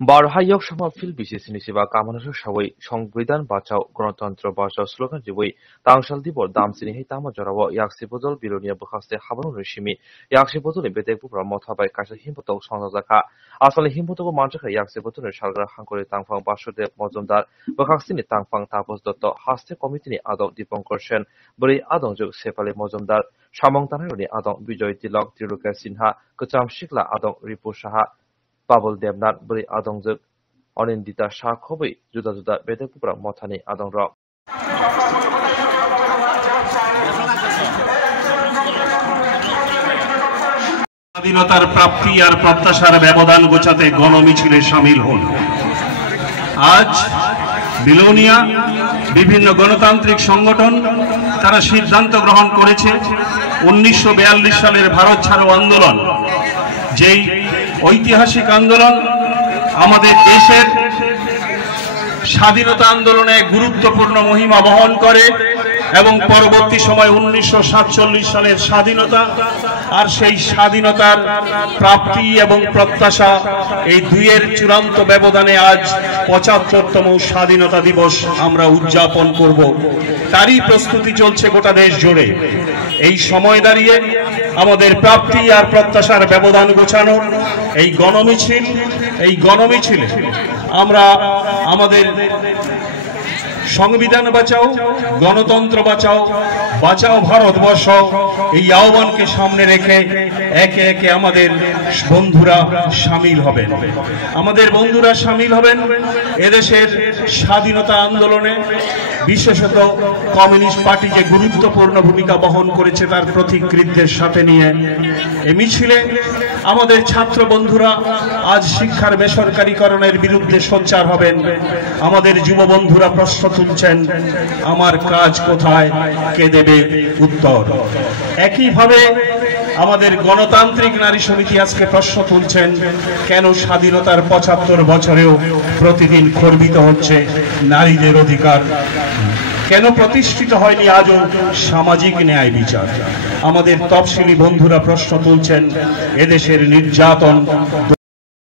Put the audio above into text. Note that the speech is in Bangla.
বারহাইয়ক সমাফিল বিশেষनि सेवा कामना सबै संविधान बाचाव गणतंत्र बाचाव स्लोगान जिबै तांसाल दिबर दामसिनि हे तामा जराव याक्सि बदल बिलोनिया बखास्ते हाबनु रशिमि याक्सि बदलनि बेतेक बुब्रा मथाबाय कासा हिमपतौ संजाजाखा आसालनि हिमपतौ मानजाखा याक्सि बदलनि सालग्रा हांकरे तांफां बासुदेव मजुमदार बखास्तिनि तांफां तापस दत्त हास्ते कमिटिनि आदं दीपंकर सेन बोरै आदंजों सेफाले मजुमदार सामं तानायनि आदं विजय तिलक त्रिलोक्या सिन्हा कचाम सिखला आदं रिपु साहा पाबल देबनाथ बोरै आदंजों अनिन्दिता शाह खबै जुदा जुदा बेतेक बुब्रा मथानि आदं रक স্বাধীনতার প্রাপ্তি আর প্রত্যাশার ব্যবধান গোছাতে গণমিছিলে শামিল হন। আজ বিলোনিয়া বিভিন্ন গণতান্ত্রিক সংগঠন তারা সিদ্ধান্ত গ্রহণ করেছে 1942 সালের ভারত ছাড়ো আন্দোলন, যেই ঐতিহাসিক আন্দোলন আমাদের দেশের স্বাধীনতা আন্দোলনে গুরুত্বপূর্ণ মহিমা বহন করে এবং পরবর্তী সময় 1947 সালের স্বাধীনতা আর সেই স্বাধীনতার প্রাপ্তি এবং প্রত্যাশা এই দুইয়ের চূড়ান্ত ব্যবধানে আজ 75তম স্বাধীনতা দিবস আমরা উদযাপন করব। তারই প্রস্তুতি চলছে গোটা দেশ জুড়ে। এই সময় দাঁড়িয়ে আমাদের প্রাপ্তি আর প্রত্যাশার ব্যবধান গোছানোর এই গণমিছিলে আমরা আমাদের সংবিধান বাঁচাও, গণতন্ত্র বাঁচাও, বাঁচাও ভারতবর্ষ এই আহ্বানকে সামনে রেখে একে একে আমাদের বন্ধুরা সামিল হবেন। এদেশের স্বাধীনতা আন্দোলনে বিশেষত কমিউনিস্ট পার্টি যে গুরুত্বপূর্ণ ভূমিকা বহন করেছে তার প্রতিকৃতির সাথে নিয়ে এই মিছিলে আমাদের ছাত্র বন্ধুরা আজ শিক্ষার বেসরকারীকরণের বিরুদ্ধে সোচ্চার হবেন। আমাদের যুব বন্ধুরা প্রশ্ন তুলছেন, আমার কাজ কোথায়, কে দেবে উত্তর। একইভাবে আমাদের গণতান্ত্রিক নারী সমিতি আজকে প্রশ্ন তুলছেন, কেন স্বাধীনতার 75 বছরেও প্রতিদিন খর্বিত হচ্ছে নারীদের অধিকার, কেন প্রতিষ্ঠিত হয়নি আজও সামাজিক ন্যায় বিচার। আমাদের তফসিলি বন্ধুরা প্রশ্ন তুলছেন, এদেশের নির্যাতন